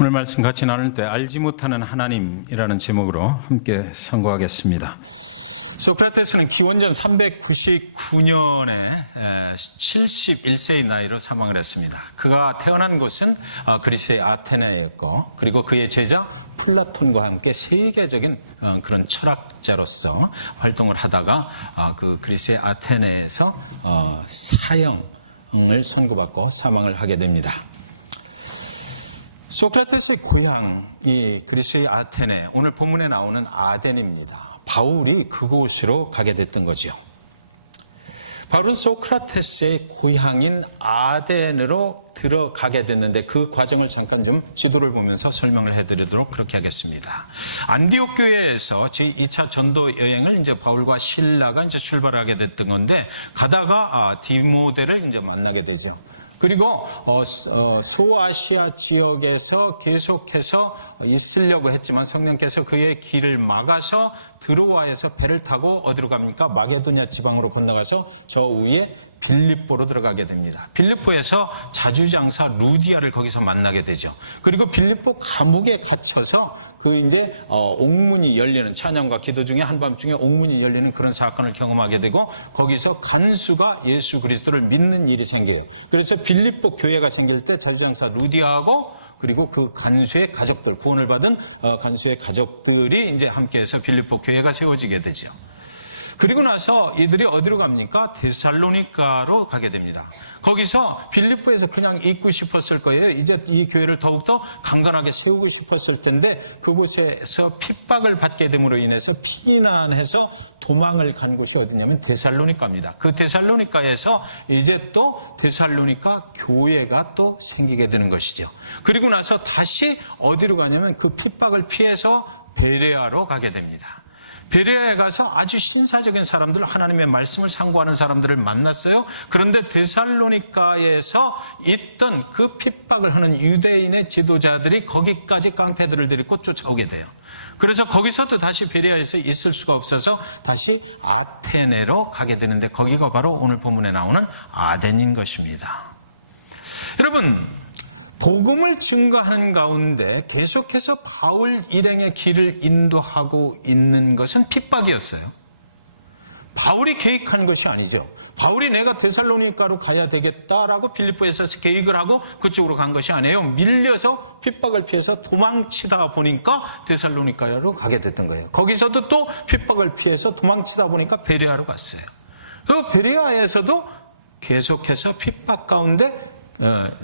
오늘 말씀 같이 나눌 때 알지 못하는 하나님이라는 제목으로 함께 선고하겠습니다. 소크라테스는 기원전 399년에 71세의 나이로 사망을 했습니다. 그가 태어난 곳은 그리스의 아테네였고, 그리고 그의 제자 플라톤과 함께 세계적인 그런 철학자로서 활동을 하다가 그 그리스의 아테네에서 사형을 선고받고 사망을 하게 됩니다. 소크라테스의 고향이 그리스의 아테네, 오늘 본문에 나오는 아덴입니다. 바울이 그곳으로 가게 됐던 거죠. 바울은 소크라테스의 고향인 아덴으로 들어가게 됐는데 그 과정을 잠깐 좀 지도를 보면서 설명을 해드리도록 그렇게 하겠습니다. 안디옥 교회에서 제2차 전도 여행을 이제 바울과 실라가 이제 출발하게 됐던 건데, 가다가 디모데를 이제 만나게 되죠. 그리고 소아시아 지역에서 계속해서 있으려고 했지만 성령께서 그의 길을 막아서 드로아에서 배를 타고 어디로 갑니까? 마게도냐 지방으로 건너가서 저 위에 빌립보로 들어가게 됩니다. 빌립보에서 자주장사 루디아를 거기서 만나게 되죠. 그리고 빌립보 감옥에 갇혀서 이제 옥문이 열리는, 찬양과 기도 중에 한밤중에 옥문이 열리는 그런 사건을 경험하게 되고, 거기서 간수가 예수 그리스도를 믿는 일이 생겨요. 그래서 빌립보 교회가 생길 때 자주장사 루디아하고 그리고 그 간수의 가족들, 구원을 받은 간수의 가족들이 이제 함께해서 빌립보 교회가 세워지게 되죠. 그리고 나서 이들이 어디로 갑니까? 데살로니가로 가게 됩니다. 거기서 빌립보에서 그냥 있고 싶었을 거예요. 이제 이 교회를 더욱더 강건하게 세우고 싶었을 텐데, 그곳에서 핍박을 받게 됨으로 인해서 피난해서 도망을 간 곳이 어디냐면 데살로니가입니다. 그 데살로니가에서 이제 또 데살로니가 교회가 또 생기게 되는 것이죠. 그리고 나서 다시 어디로 가냐면 그 핍박을 피해서 베레아로 가게 됩니다. 베레아에 가서 아주 신사적인 사람들, 하나님의 말씀을 상고하는 사람들을 만났어요. 그런데 데살로니가에서 있던 그 핍박을 하는 유대인의 지도자들이 거기까지 깡패들을 데리고 쫓아오게 돼요. 그래서 거기서도 다시 베레아에서 있을 수가 없어서 다시 아테네로 가게 되는데, 거기가 바로 오늘 본문에 나오는 아덴인 것입니다. 여러분, 복음을 증거하는 가운데 계속해서 바울 일행의 길을 인도하고 있는 것은 핍박이었어요. 바울이 계획한 것이 아니죠. 바울이 내가 데살로니가로 가야 되겠다라고 빌립보에서 계획을 하고 그쪽으로 간 것이 아니에요. 밀려서 핍박을 피해서 도망치다 보니까 데살로니가로 가게 됐던 거예요. 거기서도 또 핍박을 피해서 도망치다 보니까 베레아로 갔어요. 그 베레아에서도 계속해서 핍박 가운데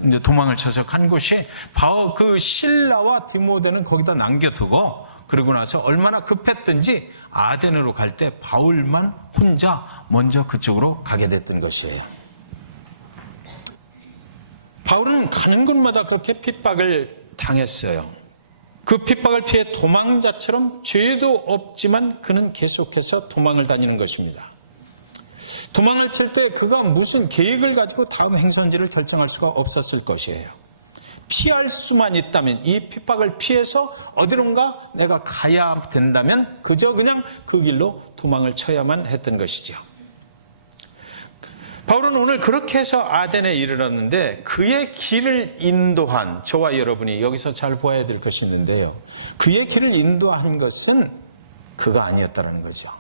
이제 도망을 쳐서 간 곳이 바로 그 실라와 디모데는 거기다 남겨두고, 그리고 나서 얼마나 급했든지 아덴으로 갈 때 바울만 혼자 먼저 그쪽으로 가게 됐던 것이에요. 바울은 가는 곳마다 그렇게 핍박을 당했어요. 그 핍박을 피해 도망자처럼 죄도 없지만 그는 계속해서 도망을 다니는 것입니다. 도망을 칠 때 그가 무슨 계획을 가지고 다음 행선지를 결정할 수가 없었을 것이에요. 피할 수만 있다면, 이 핍박을 피해서 어디론가 내가 가야 된다면 그저 그냥 그 길로 도망을 쳐야만 했던 것이죠. 바울은 오늘 그렇게 해서 아덴에 이르렀는데, 그의 길을 인도한, 저와 여러분이 여기서 잘 보아야 될 것이 있는데요, 그의 길을 인도하는 것은 그가 아니었다는 거죠.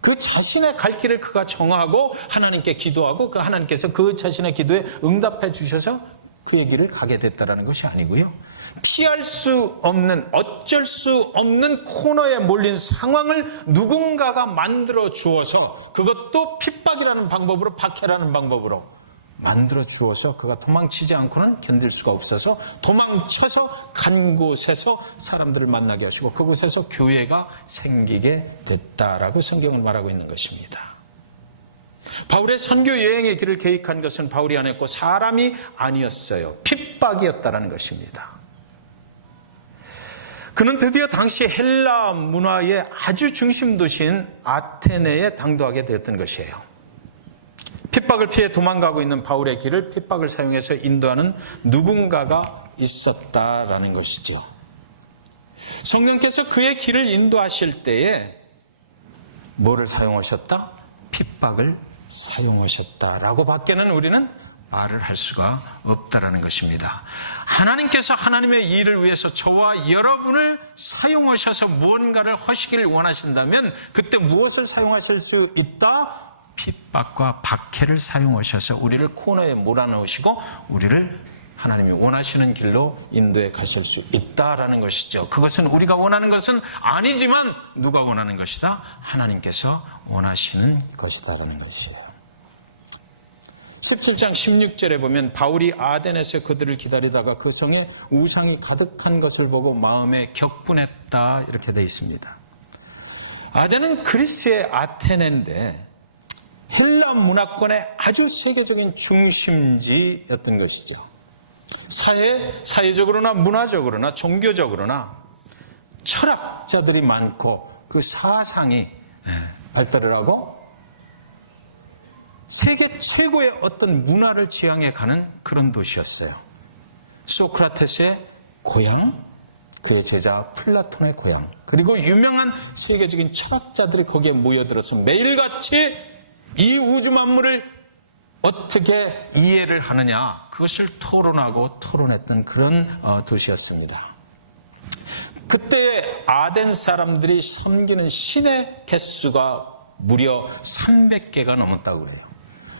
그 자신의 갈 길을 그가 정하고 하나님께 기도하고 그 하나님께서 그 자신의 기도에 응답해 주셔서 그의 길을 가게 됐다는 것이 아니고요, 피할 수 없는, 어쩔 수 없는 코너에 몰린 상황을 누군가가 만들어 주어서, 그것도 핍박이라는 방법으로, 박해라는 방법으로 만들어 주어서 그가 도망치지 않고는 견딜 수가 없어서 도망쳐서 간 곳에서 사람들을 만나게 하시고 그곳에서 교회가 생기게 됐다라고 성경은 말하고 있는 것입니다. 바울의 선교 여행의 길을 계획한 것은 바울이 아니었고 사람이 아니었어요. 핍박이었다라는 것입니다. 그는 드디어 당시 헬라 문화의 아주 중심 도시인 아테네에 당도하게 되었던 것이에요. 핍박을 피해 도망가고 있는 바울의 길을 핍박을 사용해서 인도하는 누군가가 있었다라는 것이죠. 성령께서 그의 길을 인도하실 때에 뭐를 사용하셨다? 핍박을 사용하셨다라고 밖에는 우리는 말을 할 수가 없다라는 것입니다. 하나님께서 하나님의 일을 위해서 저와 여러분을 사용하셔서 무언가를 하시기를 원하신다면 그때 무엇을 사용하실 수 있다? 핍박과 박해를 사용하셔서 우리를 코너에 몰아넣으시고 우리를 하나님이 원하시는 길로 인도해 가실 수 있다라는 것이죠. 그것은 우리가 원하는 것은 아니지만 누가 원하는 것이다? 하나님께서 원하시는 것이다라는 것이에요. 17장 16절에 보면 바울이 아덴에서 그들을 기다리다가 그 성에 우상이 가득한 것을 보고 마음에 격분했다 이렇게 되어 있습니다. 아덴은 그리스의 아테네인데 헬라 문화권의 아주 세계적인 중심지였던 것이죠. 사회적으로나 문화적으로나 종교적으로나 철학자들이 많고 그 사상이 발달을 하고 세계 최고의 어떤 문화를 지향해 가는 그런 도시였어요. 소크라테스의 고향, 그의 제자 플라톤의 고향, 그리고 유명한 세계적인 철학자들이 거기에 모여들어서 매일같이 이 우주 만물을 어떻게 이해를 하느냐, 그것을 토론하고 토론했던 그런 도시였습니다. 그때 아덴 사람들이 섬기는 신의 개수가 무려 300개가 넘었다고 그래요.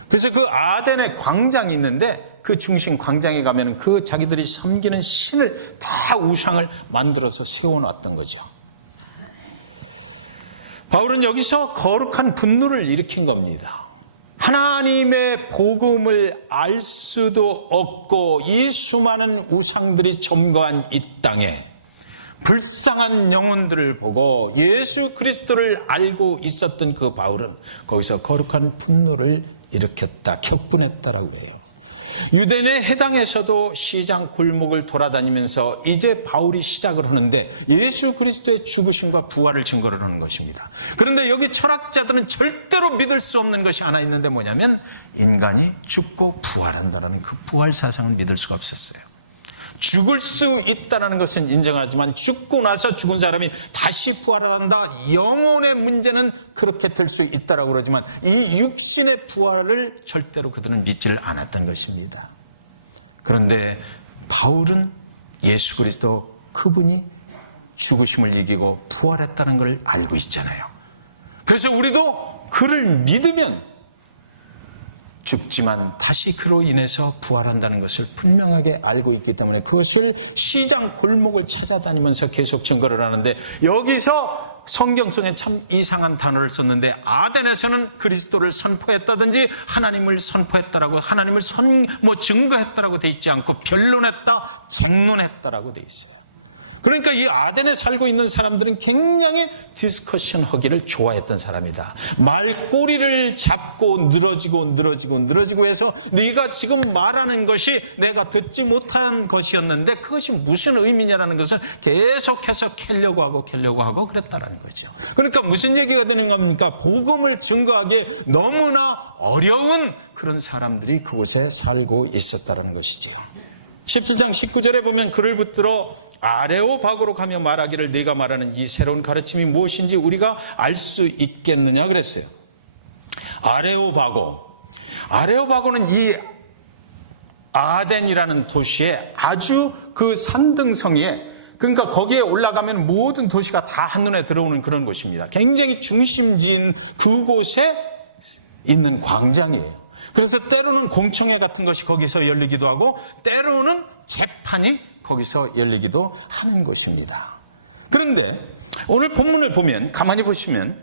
그래서 그 아덴에 광장이 있는데 그 중심 광장에 가면 그 자기들이 섬기는 신을 다 우상을 만들어서 세워놨던 거죠. 바울은 여기서 거룩한 분노를 일으킨 겁니다. 하나님의 복음을 알 수도 없고 이 수많은 우상들이 점거한 이 땅에 불쌍한 영혼들을 보고 예수 그리스도를 알고 있었던 그 바울은 거기서 거룩한 분노를 일으켰다, 격분했다라고 해요. 유대인의 해당에서도 시장 골목을 돌아다니면서 이제 바울이 시작을 하는데 예수 그리스도의 죽으심과 부활을 증거를 하는 것입니다. 그런데 여기 철학자들은 절대로 믿을 수 없는 것이 하나 있는데 뭐냐면 인간이 죽고 부활한다는 그 부활 사상을 믿을 수가 없었어요. 죽을 수 있다는 것은 인정하지만 죽고 나서 죽은 사람이 다시 부활한다, 영혼의 문제는 그렇게 될 수 있다라고 그러지만 이 육신의 부활을 절대로 그들은 믿지를 않았던 것입니다. 그런데 바울은 예수 그리스도 그분이 죽으심을 이기고 부활했다는 걸 알고 있잖아요. 그래서 우리도 그를 믿으면 죽지만 다시 그로 인해서 부활한다는 것을 분명하게 알고 있기 때문에 그것을 시장 골목을 찾아다니면서 계속 증거를 하는데, 여기서 성경 속에 참 이상한 단어를 썼는데 아덴에서는 그리스도를 선포했다든지 하나님을 선포했다라고, 하나님을 증거했다라고 돼 있지 않고 변론했다, 정론했다라고 돼 있어요. 그러니까 이 아덴에 살고 있는 사람들은 굉장히 디스커션 하기를 좋아했던 사람이다. 말꼬리를 잡고 늘어지고 해서 네가 지금 말하는 것이 내가 듣지 못한 것이었는데 그것이 무슨 의미냐라는 것을 계속해서 캐려고 하고 그랬다라는 거죠. 그러니까 무슨 얘기가 되는 겁니까? 복음을 증거하기에 너무나 어려운 그런 사람들이 그곳에 살고 있었다는 것이죠. 17장 19절에 보면 그를 붙들어 아레오바고로 가며 말하기를 네가 말하는 이 새로운 가르침이 무엇인지 우리가 알 수 있겠느냐 그랬어요. 아레오바고는 이 아덴이라는 도시에 아주 그 산등성이에, 그러니까 거기에 올라가면 모든 도시가 다 한눈에 들어오는 그런 곳입니다. 굉장히 중심지인 그곳에 있는 광장이에요. 그래서 때로는 공청회 같은 것이 거기서 열리기도 하고 때로는 재판이 거기서 열리기도 하는 곳입니다. 그런데 오늘 본문을 보면, 가만히 보시면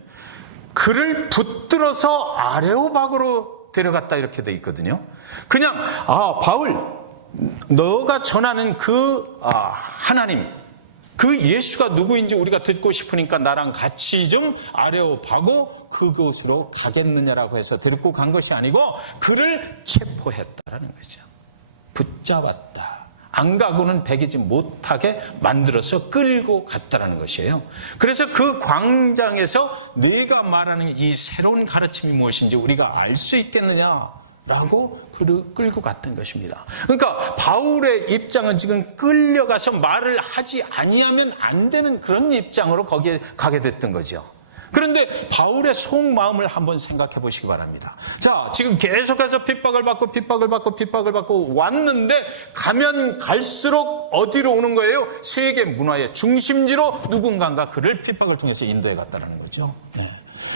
그를 붙들어서 아레오바고로 데려갔다 이렇게 돼 있거든요. 그냥 바울, 너가 전하는 그 하나님, 그 예수가 누구인지 우리가 듣고 싶으니까 나랑 같이 좀 아레오바고 그곳으로 가겠느냐라고 해서 데리고 간 것이 아니고 그를 체포했다라는 거죠. 붙잡았다. 안 가고는 배기지 못하게 만들어서 끌고 갔다라는 것이에요. 그래서 그 광장에서 네가 말하는 이 새로운 가르침이 무엇인지 우리가 알 수 있겠느냐라고 그를 끌고 갔던 것입니다. 그러니까 바울의 입장은 지금 끌려가서 말을 하지 아니하면 안 되는 그런 입장으로 거기에 가게 됐던 거죠. 그런데 바울의 속마음을 한번 생각해 보시기 바랍니다. 자, 지금 계속해서 핍박을 받고 왔는데 가면 갈수록 어디로 오는 거예요? 세계 문화의 중심지로 누군가가 그를 핍박을 통해서 인도해 갔다는 거죠. 네.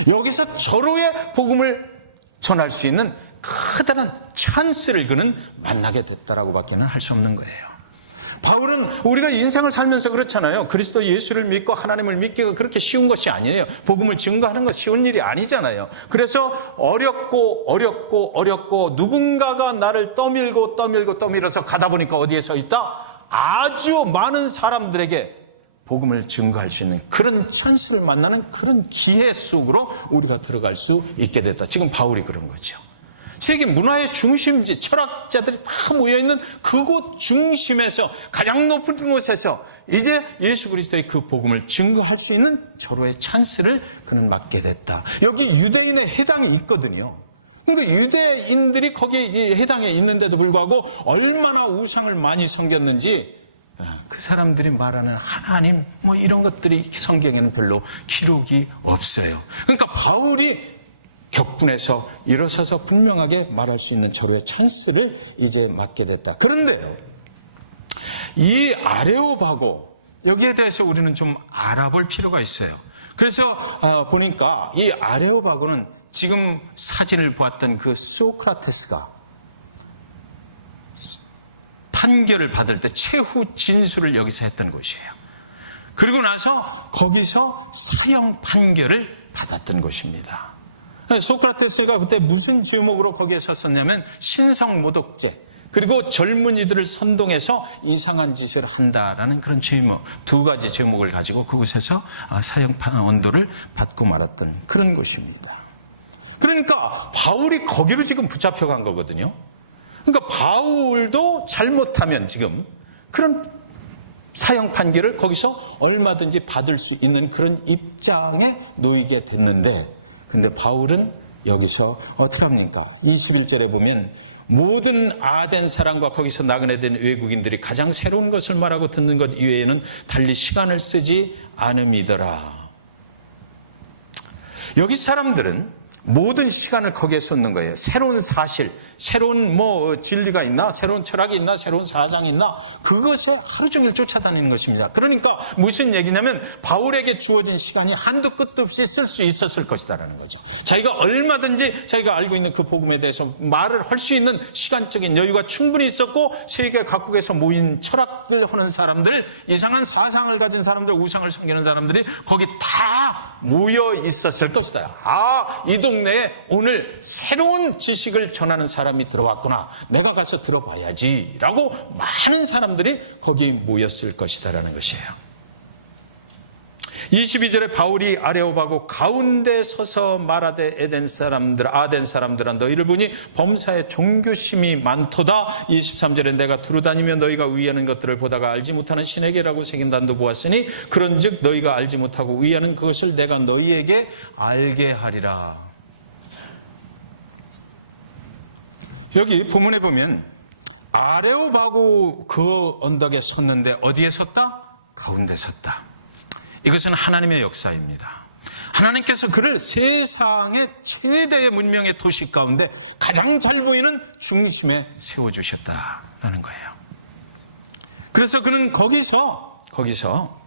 여기서 절호의 복음을 전할 수 있는 커다란 찬스를 그는 만나게 됐다라고 밖에는 할 수 없는 거예요. 바울은 우리가 인생을 살면서 그렇잖아요. 그리스도 예수를 믿고 하나님을 믿기가 그렇게 쉬운 것이 아니에요. 복음을 증거하는 건 쉬운 일이 아니잖아요. 그래서 어렵고 누군가가 나를 떠밀어서 가다 보니까 어디에 서 있다? 아주 많은 사람들에게 복음을 증거할 수 있는 그런 찬스를 만나는 그런 기회 속으로 우리가 들어갈 수 있게 됐다. 지금 바울이 그런 거죠. 세계 문화의 중심지, 철학자들이 다 모여있는 그곳 중심에서 가장 높은 곳에서 이제 예수 그리스도의 그 복음을 증거할 수 있는 절호의 찬스를 그는 맡게 됐다. 여기 유대인의 해당이 있거든요. 그러니까 유대인들이 거기에 해당에 있는데도 불구하고 얼마나 우상을 많이 섬겼는지 그 사람들이 말하는 하나님 이런 것들이 성경에는 별로 기록이 없어요. 그러니까 바울이 격분해서 일어서서 분명하게 말할 수 있는 절호의 찬스를 이제 맡게 됐다. 그런데 이 아레오바고 여기에 대해서 우리는 좀 알아볼 필요가 있어요. 그래서 보니까 이 아레오바고는 지금 사진을 보았던 그 소크라테스가 판결을 받을 때 최후 진술을 여기서 했던 곳이에요. 그리고 나서 거기서 사형 판결을 받았던 곳입니다. 소크라테스가 그때 무슨 제목으로 거기에 섰었냐면 신성모독죄, 그리고 젊은이들을 선동해서 이상한 짓을 한다라는 그런 제목, 두 가지 제목을 가지고 그곳에서 사형 언도를 받고 말았던 그런 곳입니다. 그러니까 바울이 거기로 지금 붙잡혀간 거거든요. 그러니까 바울도 잘못하면 지금 그런 사형 판결을 거기서 얼마든지 받을 수 있는 그런 입장에 놓이게 됐는데, 근데 바울은 여기서 어떻게 합니까? 21절에 보면 모든 아덴 사람과 거기서 나그네된 외국인들이 가장 새로운 것을 말하고 듣는 것 이외에는 달리 시간을 쓰지 않음이더라. 여기 사람들은 모든 시간을 거기에 쏟는 거예요. 새로운 사실, 새로운 진리가 있나, 새로운 철학이 있나, 새로운 사상이 있나, 그것에 하루 종일 쫓아다니는 것입니다. 그러니까 무슨 얘기냐면 바울에게 주어진 시간이 한도 끝도 없이 쓸 수 있었을 것이다라는 거죠. 자기가 얼마든지 자기가 알고 있는 그 복음에 대해서 말을 할 수 있는 시간적인 여유가 충분히 있었고, 세계 각국에서 모인 철학을 하는 사람들, 이상한 사상을 가진 사람들, 우상을 섬기는 사람들이 거기 다 모여 있었을 것이다. 이 동네에 오늘 새로운 지식을 전하는 사람이 들어왔구나, 내가 가서 들어봐야지 라고 많은 사람들이 거기에 모였을 것이다라는 것이에요. 22절에 바울이 아레오바고 가운데 서서 말하되 아덴 사람들아 너희를 보니 범사에 종교심이 많도다. 23절에 내가 두루다니며 너희가 의하는 것들을 보다가 알지 못하는 신에게라고 새긴 단도 보았으니 그런즉 너희가 알지 못하고 의하는 그것을 내가 너희에게 알게 하리라. 여기 본문에 보면 아레오바고 그 언덕에 섰는데 어디에 섰다? 가운데 섰다. 이것은 하나님의 역사입니다. 하나님께서 그를 세상의 최대의 문명의 도시 가운데 가장 잘 보이는 중심에 세워주셨다라는 거예요. 그래서 그는 거기서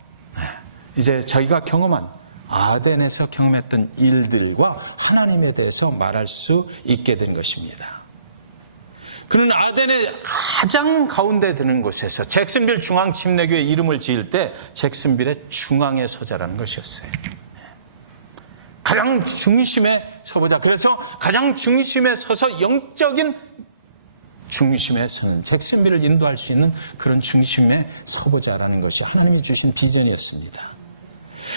이제 자기가 경험한 아덴에서 경험했던 일들과 하나님에 대해서 말할 수 있게 된 것입니다. 그는 아덴의 가장 가운데 드는 곳에서 잭슨빌 중앙 침례교회 이름을 지을 때 잭슨빌의 중앙에 서자라는 것이었어요. 가장 중심에 서보자. 그래서 가장 중심에 서서 영적인 중심에 서는, 잭슨빌을 인도할 수 있는 그런 중심에 서보자라는 것이 하나님이 주신 비전이었습니다.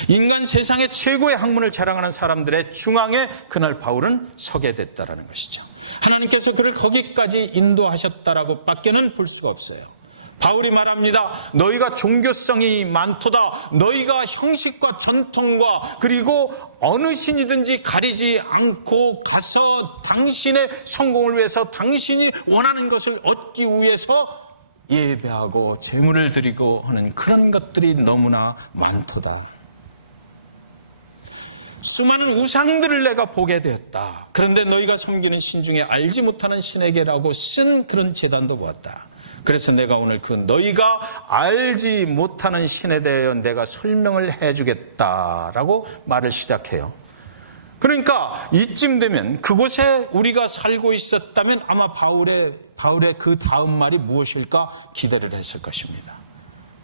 인간 세상의 최고의 학문을 자랑하는 사람들의 중앙에 그날 바울은 서게 됐다라는 것이죠. 하나님께서 그를 거기까지 인도하셨다라고 밖에는 볼 수가 없어요. 바울이 말합니다. 너희가 종교성이 많도다. 너희가 형식과 전통과 그리고 어느 신이든지 가리지 않고 가서 당신의 성공을 위해서, 당신이 원하는 것을 얻기 위해서 예배하고 제물을 드리고 하는 그런 것들이 너무나 많도다. 수많은 우상들을 내가 보게 되었다. 그런데 너희가 섬기는 신 중에 알지 못하는 신에게라고 쓴 그런 제단도 보았다. 그래서 내가 오늘 그 너희가 알지 못하는 신에 대하여 내가 설명을 해주겠다라고 말을 시작해요. 그러니까 이쯤 되면 그곳에 우리가 살고 있었다면 아마 바울의 그 다음 말이 무엇일까 기대를 했을 것입니다.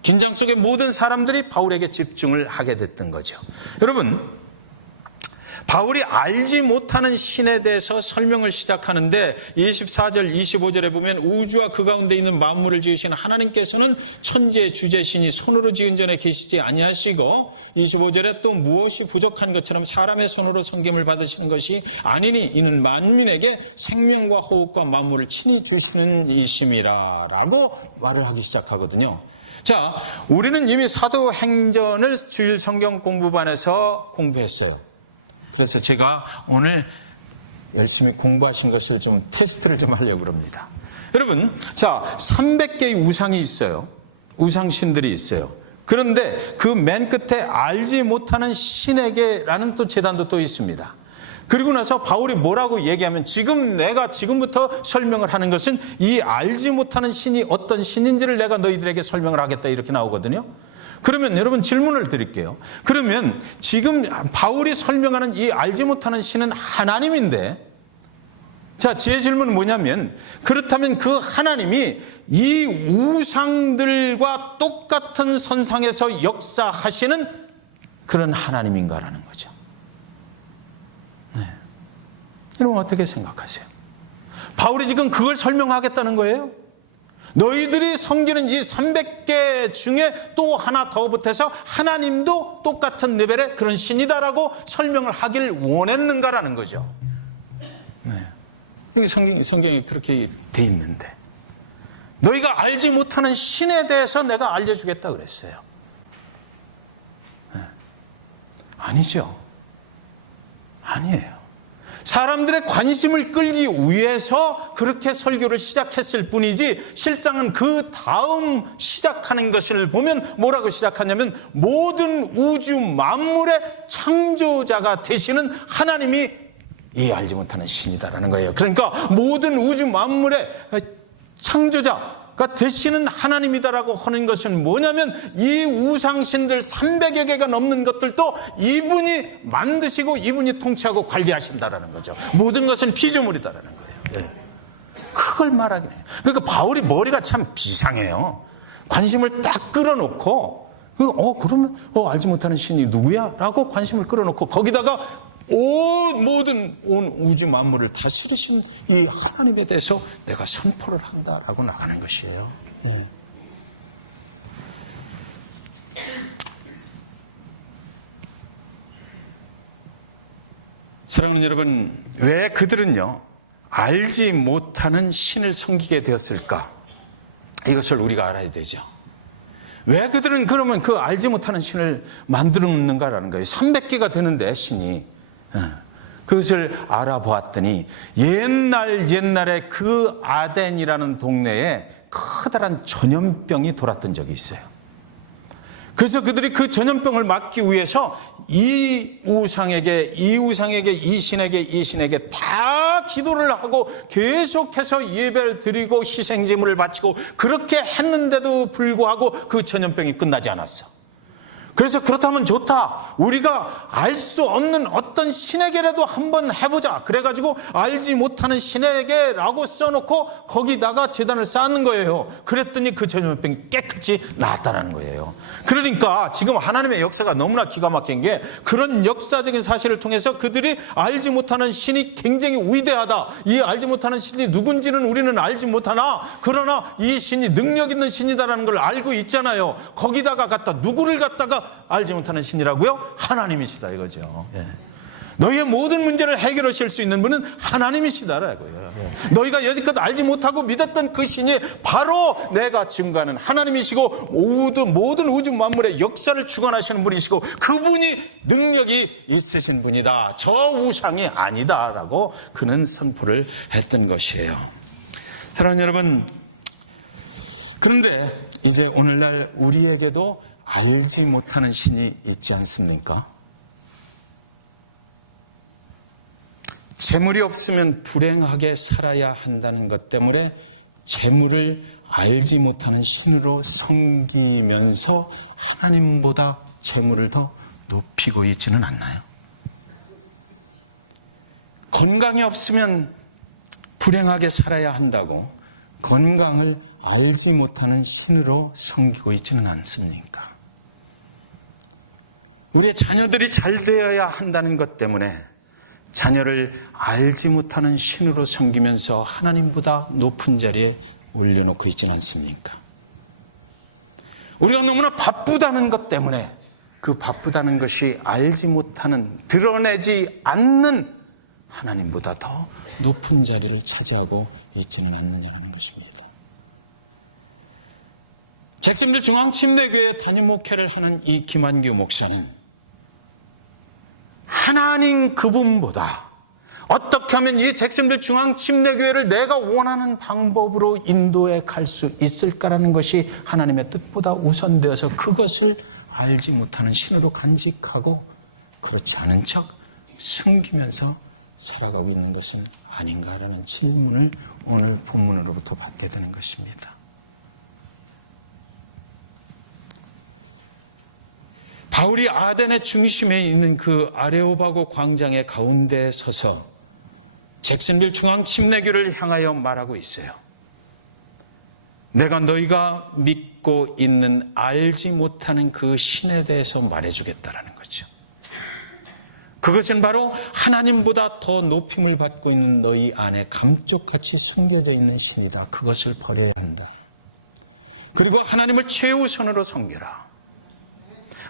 긴장 속에 모든 사람들이 바울에게 집중을 하게 됐던 거죠. 여러분, 바울이 알지 못하는 신에 대해서 설명을 시작하는데 24절, 25절에 보면 우주와 그 가운데 있는 만물을 지으신 하나님께서는 천재 주재신이 손으로 지은 전에 계시지 아니하시고 25절에 또 무엇이 부족한 것처럼 사람의 손으로 섬김을 받으시는 것이 아니니 이는 만민에게 생명과 호흡과 만물을 친히 주시는 이심이라 라고 말을 하기 시작하거든요. 자, 우리는 이미 사도행전을 주일 성경 공부반에서 공부했어요. 그래서 제가 오늘 열심히 공부하신 것을 좀 테스트를 좀 하려고 합니다. 여러분, 자, 300개의 우상이 있어요. 우상신들이 있어요. 그런데 그 맨 끝에 알지 못하는 신에게라는 또 제단도 또 있습니다. 그리고 나서 바울이 뭐라고 얘기하면 내가 지금부터 설명을 하는 것은 이 알지 못하는 신이 어떤 신인지를 내가 너희들에게 설명을 하겠다 이렇게 나오거든요. 그러면 여러분 질문을 드릴게요. 그러면 지금 바울이 설명하는 이 알지 못하는 신은 하나님인데, 자, 제 질문은 뭐냐면, 그렇다면 그 하나님이 이 우상들과 똑같은 선상에서 역사하시는 그런 하나님인가라는 거죠. 네. 여러분 어떻게 생각하세요? 바울이 지금 그걸 설명하겠다는 거예요? 너희들이 섬기는 이 300개 중에 또 하나 더 보태서 하나님도 똑같은 레벨의 그런 신이다라고 설명을 하길 원했는가라는 거죠. 네. 여기 성경에 그렇게 돼 있는데 너희가 알지 못하는 신에 대해서 내가 알려주겠다 그랬어요. 네. 아니죠. 아니에요. 사람들의 관심을 끌기 위해서 그렇게 설교를 시작했을 뿐이지 실상은 그 다음 시작하는 것을 보면 뭐라고 시작하냐면 모든 우주 만물의 창조자가 되시는 하나님이 이 알지 못하는 신이다라는 거예요. 그러니까 모든 우주 만물의 창조자가 되시는 하나님이다라고 하는 것은 뭐냐면 이 우상신들 300여 개가 넘는 것들도 이분이 만드시고 이분이 통치하고 관리하신다라는 거죠. 모든 것은 피조물이다라는 거예요. 그걸 말하긴 해요. 그러니까 바울이 머리가 참 비상해요. 관심을 딱 끌어놓고 그러면 알지 못하는 신이 누구야? 라고 관심을 끌어놓고 거기다가 모든 우주 만물을 다스리신 이 하나님에 대해서 내가 선포를 한다라고 나가는 것이에요. 예. 사랑하는 여러분, 왜 그들은요 알지 못하는 신을 섬기게 되었을까? 이것을 우리가 알아야 되죠. 왜 그들은 그러면 그 알지 못하는 신을 만들었는가라는 거예요. 300개가 되는데 신이. 그것을 알아보았더니 옛날에 그 아덴이라는 동네에 커다란 전염병이 돌았던 적이 있어요. 그래서 그들이 그 전염병을 막기 위해서 이 우상에게 이 신에게 다 기도를 하고 계속해서 예배를 드리고 희생제물을 바치고 그렇게 했는데도 불구하고 그 전염병이 끝나지 않았어. 그래서 그렇다면 좋다. 우리가 알 수 없는 어떤 신에게라도 한번 해보자. 그래가지고 알지 못하는 신에게라고 써놓고 거기다가 제단을 쌓는 거예요. 그랬더니 그 전염병이 깨끗이 나았다는 거예요. 그러니까 지금 하나님의 역사가 너무나 기가 막힌 게 그런 역사적인 사실을 통해서 그들이 알지 못하는 신이 굉장히 위대하다. 이 알지 못하는 신이 누군지는 우리는 알지 못하나 그러나 이 신이 능력 있는 신이다라는 걸 알고 있잖아요. 거기다가 누구를 갖다가 알지 못하는 신이라고요? 하나님이시다 이거죠. 예. 너희의 모든 문제를 해결하실 수 있는 분은 하나님이시다라고요. 예. 너희가 여지껏 알지 못하고 믿었던 그 신이 바로 내가 증거하는 하나님이시고 모든 우주 만물의 역사를 주관하시는 분이시고 그분이 능력이 있으신 분이다. 저 우상이 아니다라고 그는 선포를 했던 것이에요. 사랑하는 여러분, 그런데 이제 오늘날 우리에게도 알지 못하는 신이 있지 않습니까? 재물이 없으면 불행하게 살아야 한다는 것 때문에 재물을 알지 못하는 신으로 섬기면서 하나님보다 재물을 더 높이고 있지는 않나요? 건강이 없으면 불행하게 살아야 한다고 건강을 알지 못하는 신으로 섬기고 있지는 않습니까? 우리의 자녀들이 잘 되어야 한다는 것 때문에 자녀를 알지 못하는 신으로 섬기면서 하나님보다 높은 자리에 올려놓고 있지는 않습니까? 우리가 너무나 바쁘다는 것 때문에 그 바쁘다는 것이 알지 못하는, 드러내지 않는 하나님보다 더 높은 자리를 차지하고 있지는 않느냐는 것입니다. 잭슨빌 중앙침례교회 담임 목회를 하는 이 김한규 목사는 하나님 그분보다 어떻게 하면 이 잭슨빌 중앙침례교회를 내가 원하는 방법으로 인도해 갈 수 있을까라는 것이 하나님의 뜻보다 우선되어서 그것을 알지 못하는 신으로 간직하고 그렇지 않은 척 숨기면서 살아가고 있는 것은 아닌가라는 질문을 오늘 본문으로부터 받게 되는 것입니다. 바울이 아덴의 중심에 있는 그 아레오바고 광장의 가운데에 서서 잭슨빌 중앙침례교를 향하여 말하고 있어요. 내가 너희가 믿고 있는 알지 못하는 그 신에 대해서 말해주겠다라는 거죠. 그것은 바로 하나님보다 더 높임을 받고 있는 너희 안에 감쪽같이 숨겨져 있는 신이다. 그것을 버려야 한다. 그리고 하나님을 최우선으로 섬겨라.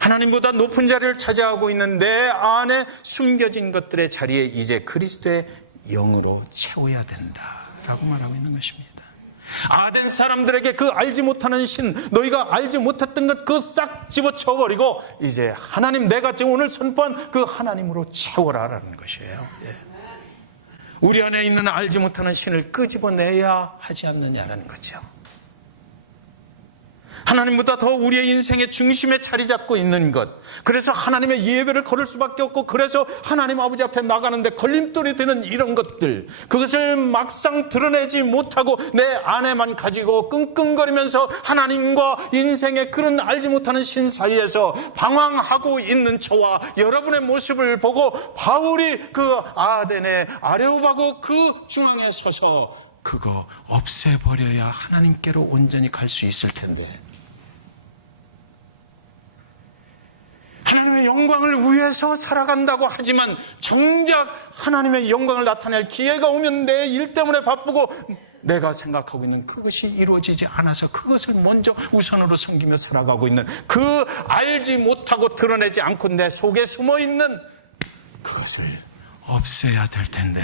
하나님보다 높은 자리를 차지하고 있는 내 안에 숨겨진 것들의 자리에 이제 그리스도의 영으로 채워야 된다라고 말하고 있는 것입니다. 아덴 사람들에게 그 알지 못하는 신, 너희가 알지 못했던 것 그 싹 집어쳐버리고 이제 하나님, 내가 지금 오늘 선포한 그 하나님으로 채워라라는 것이에요. 우리 안에 있는 알지 못하는 신을 끄집어내야 하지 않느냐라는 거죠. 하나님보다 더 우리의 인생의 중심에 자리 잡고 있는 것, 그래서 하나님의 예배를 걸을 수밖에 없고, 그래서 하나님 아버지 앞에 나가는데 걸림돌이 되는 이런 것들, 그것을 막상 드러내지 못하고 내 안에만 가지고 끙끙거리면서 하나님과 인생의 그런 알지 못하는 신 사이에서 방황하고 있는 저와 여러분의 모습을 보고 바울이 그 아덴의 아레오바고 그 중앙에 서서 그거 없애버려야 하나님께로 온전히 갈 수 있을 텐데, 하나님의 영광을 위해서 살아간다고 하지만 정작 하나님의 영광을 나타낼 기회가 오면 내 일 때문에 바쁘고 내가 생각하고 있는 그것이 이루어지지 않아서 그것을 먼저 우선으로 섬기며 살아가고 있는, 그 알지 못하고 드러내지 않고 내 속에 숨어있는 그것을 없애야 될 텐데,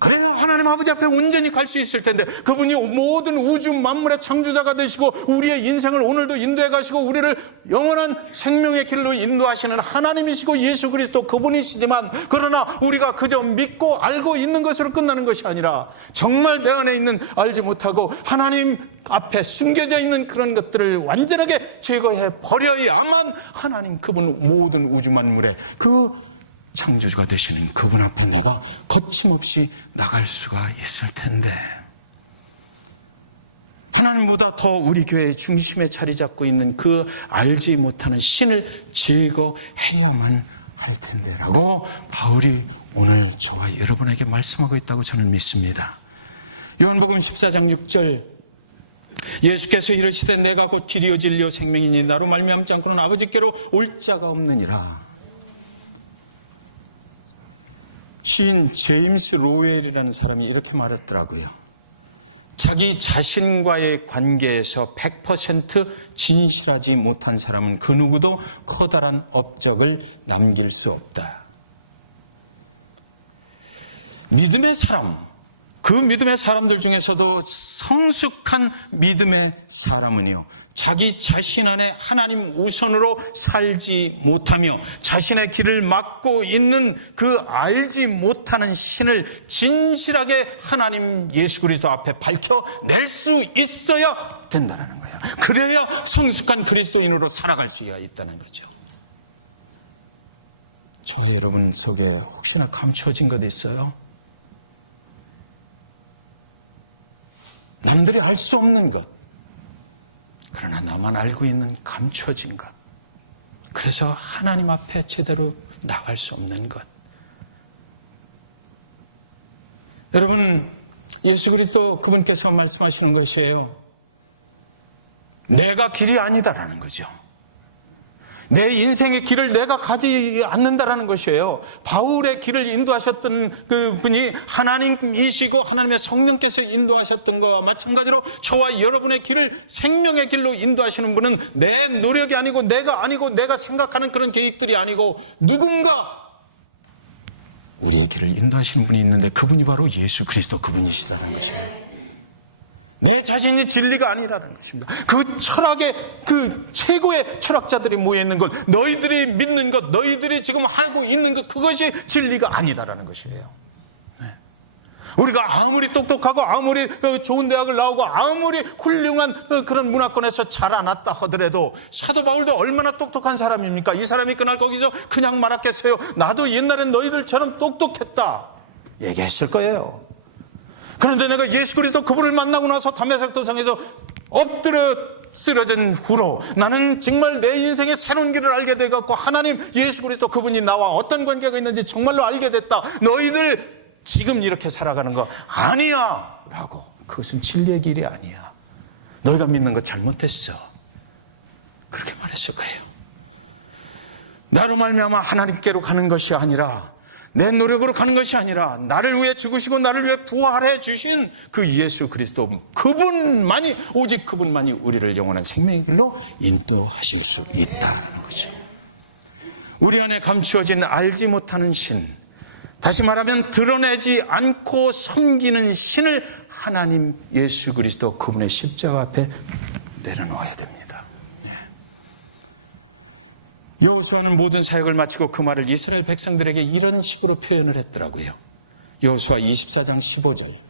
그래야 하나님 아버지 앞에 온전히 갈 수 있을 텐데, 그분이 모든 우주 만물의 창조자가 되시고 우리의 인생을 오늘도 인도해 가시고 우리를 영원한 생명의 길로 인도하시는 하나님이시고 예수 그리스도 그분이시지만, 그러나 우리가 그저 믿고 알고 있는 것으로 끝나는 것이 아니라 정말 내 안에 있는 알지 못하고 하나님 앞에 숨겨져 있는 그런 것들을 완전하게 제거해 버려야만 하나님 그분 모든 우주 만물의 그 창조주가 되시는 그분 앞에 내가 거침없이 나갈 수가 있을 텐데, 하나님보다 더 우리 교회의 중심에 자리 잡고 있는 그 알지 못하는 신을 제거해야만 할 텐데 라고 바울이 오늘 저와 여러분에게 말씀하고 있다고 저는 믿습니다. 요한복음 14장 6절, 예수께서 이르시되 내가 곧 길이요 진리요 생명이니 나로 말미암지 않고는 아버지께로 올 자가 없느니라. 시인 제임스 로웰이라는 사람이 이렇게 말했더라고요. 자기 자신과의 관계에서 100% 진실하지 못한 사람은 그 누구도 커다란 업적을 남길 수 없다. 믿음의 사람, 그 믿음의 사람들 중에서도 성숙한 믿음의 사람은요, 자기 자신 안에 하나님 우선으로 살지 못하며 자신의 길을 막고 있는 그 알지 못하는 신을 진실하게 하나님 예수 그리스도 앞에 밝혀낼 수 있어야 된다는 거예요. 그래야 성숙한 그리스도인으로 살아갈 수가 있다는 거죠. 저와 여러분 속에 혹시나 감추어진 것 있어요? 남들이 알 수 없는 것, 그러나 나만 알고 있는 감추어진 것, 그래서 하나님 앞에 제대로 나갈 수 없는 것. 여러분, 예수 그리스도 그분께서 말씀하시는 것이에요. 내가 길이 아니다라는 거죠. 내 인생의 길을 내가 가지 않는다라는 것이에요. 바울의 길을 인도하셨던 그 분이 하나님이시고 하나님의 성령께서 인도하셨던 것과 마찬가지로 저와 여러분의 길을 생명의 길로 인도하시는 분은 내 노력이 아니고 내가 생각하는 그런 계획들이 아니고 누군가 우리의 길을 인도하시는 분이 있는데 그분이 바로 예수 그리스도 그분이시다는 것입니다. 내 자신이 진리가 아니라는 것입니다. 그 철학의 그 최고의 철학자들이 모여있는 것, 너희들이 믿는 것, 너희들이 지금 하고 있는 것, 그것이 진리가 아니다라는 것이에요. 우리가 아무리 똑똑하고 아무리 좋은 대학을 나오고 아무리 훌륭한 그런 문화권에서 자라났다 하더라도 사도 바울도 얼마나 똑똑한 사람입니까? 이 사람이 그날 거기서 그냥 말았겠어요? 나도 옛날엔 너희들처럼 똑똑했다 얘기했을 거예요. 그런데 내가 예수 그리스도 그분을 만나고 나서 담메색 도상에서 엎드려 쓰러진 후로 나는 정말 내 인생의 새로운 길을 알게 되었고 하나님 예수 그리스도 그분이 나와 어떤 관계가 있는지 정말로 알게 됐다. 너희들 지금 이렇게 살아가는 거 아니야 라고. 그것은 진리의 길이 아니야. 너희가 믿는 거 잘못했어. 그렇게 말했을 거예요. 나로 말미암아 하나님께로 가는 것이 아니라 내 노력으로 가는 것이 아니라 나를 위해 죽으시고 나를 위해 부활해 주신 그 예수 그리스도 그분만이, 오직 그분만이 우리를 영원한 생명의 길로 인도하실 수 있다는 거죠. 우리 안에 감추어진 알지 못하는 신, 다시 말하면 드러내지 않고 섬기는 신을 하나님 예수 그리스도 그분의 십자가 앞에 내려놓아야 됩니다. 여호수아는 모든 사역을 마치고 그 말을 이스라엘 백성들에게 이런 식으로 표현을 했더라고요. 여호수아 24장 15절.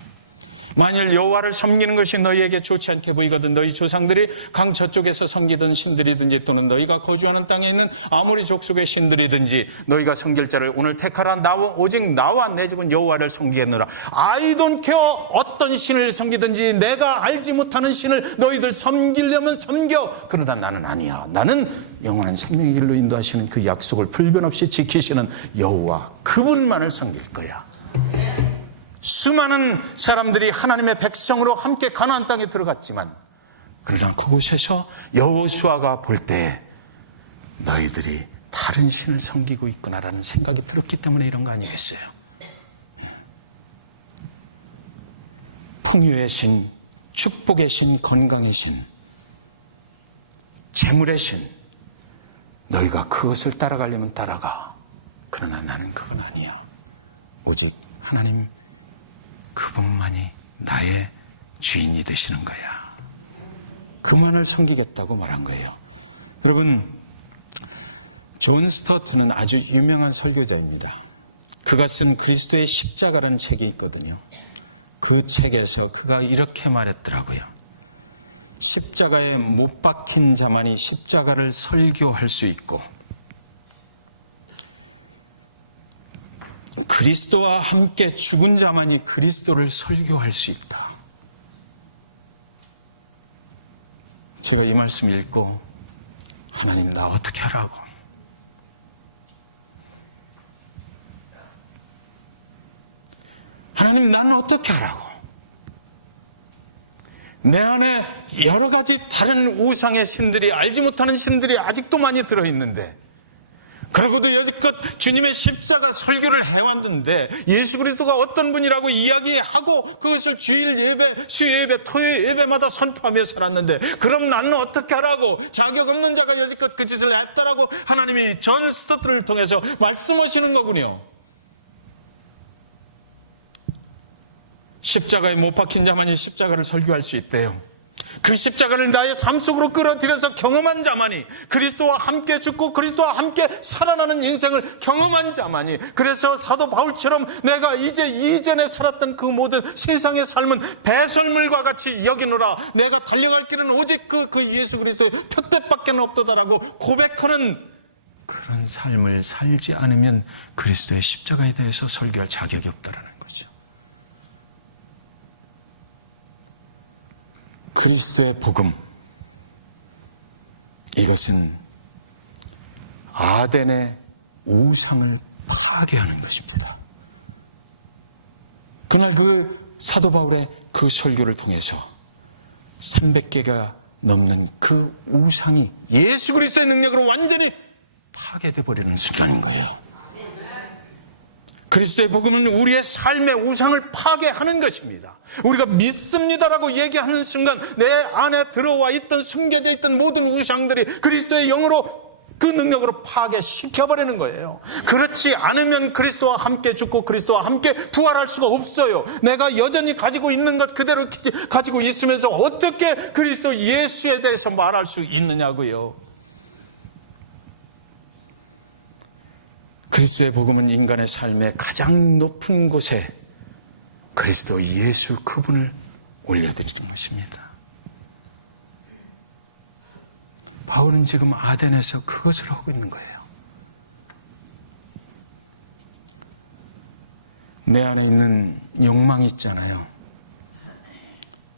만일 여호와를 섬기는 것이 너희에게 좋지 않게 보이거든 너희 조상들이 강 저쪽에서 섬기던 신들이든지 또는 너희가 거주하는 땅에 있는 아모리 족속의 신들이든지 너희가 섬길 자를 오늘 택하라. 오직 나와 내 집은 여호와를 섬기겠노라. I don't care 어떤 신을 섬기든지 내가 알지 못하는 신을 너희들 섬기려면 섬겨. 그러나 나는 아니야. 나는 영원한 생명의 길로 인도하시는 그 약속을 불변 없이 지키시는 여호와 그분만을 섬길 거야. 수많은 사람들이 하나님의 백성으로 함께 가나안 땅에 들어갔지만 그러나 그곳에서 여호수아가 볼 때 너희들이 다른 신을 섬기고 있구나라는 생각이 들었기 때문에 이런 거 아니겠어요? 풍요의 신, 축복의 신, 건강의 신, 재물의 신, 너희가 그것을 따라가려면 따라가. 그러나 나는 그건 아니야. 오직 하나님 그분만이 나의 주인이 되시는 거야. 그만을 섬기겠다고 말한 거예요. 여러분, 존 스토트는 아주 유명한 설교자입니다. 그가 쓴 그리스도의 십자가라는 책이 있거든요. 그 책에서 그가 이렇게 말했더라고요. 십자가에 못 박힌 자만이 십자가를 설교할 수 있고 그리스도와 함께 죽은 자만이 그리스도를 설교할 수 있다. 제가 이 말씀 읽고 하나님 나 어떻게 하라고? 하나님 나는 어떻게 하라고? 내 안에 여러 가지 다른 우상의 신들이, 알지 못하는 신들이 아직도 많이 들어있는데 그러고도 여지껏 주님의 십자가 설교를 해왔는데 예수 그리스도가 어떤 분이라고 이야기하고 그것을 주일 예배, 수요 예배, 토요일 예배마다 선포하며 살았는데 그럼 나는 어떻게 하라고? 자격 없는 자가 여지껏 그 짓을 했다라고 하나님이 존 스토트를 통해서 말씀하시는 거군요. 십자가에 못 박힌 자만이 십자가를 설교할 수 있대요. 그 십자가를 나의 삶 속으로 끌어들여서 경험한 자만이, 그리스도와 함께 죽고 그리스도와 함께 살아나는 인생을 경험한 자만이, 그래서 사도 바울처럼 내가 이제 이전에 살았던 그 모든 세상의 삶은 배설물과 같이 여기노라. 내가 달려갈 길은 오직 그 예수 그리스도의 표대밖에 없도다라고 고백하는 그런 삶을 살지 않으면 그리스도의 십자가에 대해서 설교할 자격이 없다라는 거죠. 그리스도의 복음, 이것은 아덴의 우상을 파괴하는 것입니다. 그날 그 사도 바울의 그 설교를 통해서 300개가 넘는 그 우상이 예수 그리스도의 능력으로 완전히 파괴돼 버리는 순간인 거예요. 그리스도의 복음은 우리의 삶의 우상을 파괴하는 것입니다. 우리가 믿습니다라고 얘기하는 순간 내 안에 들어와 있던 숨겨져 있던 모든 우상들이 그리스도의 영으로 그 능력으로 파괴시켜버리는 거예요. 그렇지 않으면 그리스도와 함께 죽고 그리스도와 함께 부활할 수가 없어요. 내가 여전히 가지고 있는 것 그대로 가지고 있으면서 어떻게 그리스도 예수에 대해서 말할 수 있느냐고요. 그리스도의 복음은 인간의 삶의 가장 높은 곳에 그리스도 예수 그분을 올려드리는 것입니다. 바울은 지금 아덴에서 그것을 하고 있는 거예요. 내 안에 있는 욕망이 있잖아요.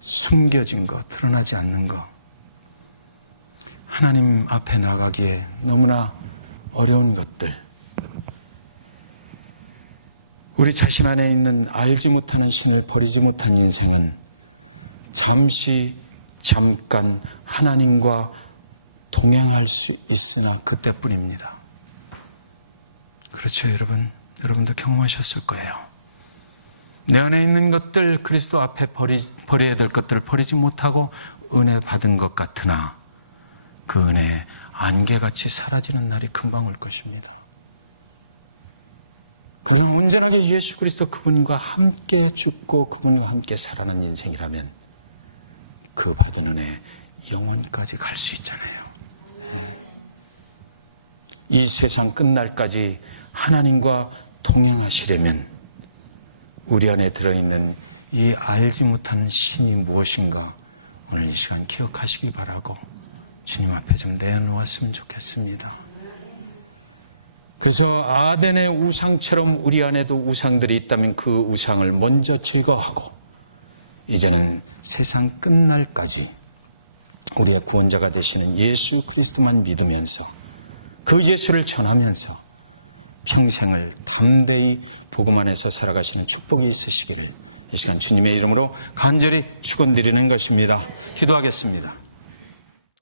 숨겨진 거, 드러나지 않는 거. 하나님 앞에 나가기에 너무나 어려운 것들. 우리 자신 안에 있는 알지 못하는 신을 버리지 못한 인생은 잠깐 하나님과 동행할 수 있으나 그때뿐입니다. 그렇죠, 여러분? 여러분도 경험하셨을 거예요. 내 안에 있는 것들, 그리스도 앞에 버려야 될 것들을 버리지 못하고 은혜 받은 것 같으나 그 은혜 안개같이 사라지는 날이 금방 올 것입니다. 그냥 온전하게 예수 그리스도 그분과 함께 죽고 그분과 함께 살아가는 인생이라면 그 받은 은혜 영원까지 갈 수 있잖아요. 이 세상 끝날까지 하나님과 동행하시려면 우리 안에 들어있는 이 알지 못하는 신이 무엇인가 오늘 이 시간 기억하시기 바라고 주님 앞에 좀 내놓았으면 좋겠습니다. 그래서 아덴의 우상처럼 우리 안에도 우상들이 있다면 그 우상을 먼저 제거하고 이제는 세상 끝날까지 우리의 구원자가 되시는 예수 그리스도만 믿으면서 그 예수를 전하면서 평생을 담대히 복음 안에서 살아가시는 축복이 있으시기를 이 시간 주님의 이름으로 간절히 축원드리는 것입니다. 기도하겠습니다.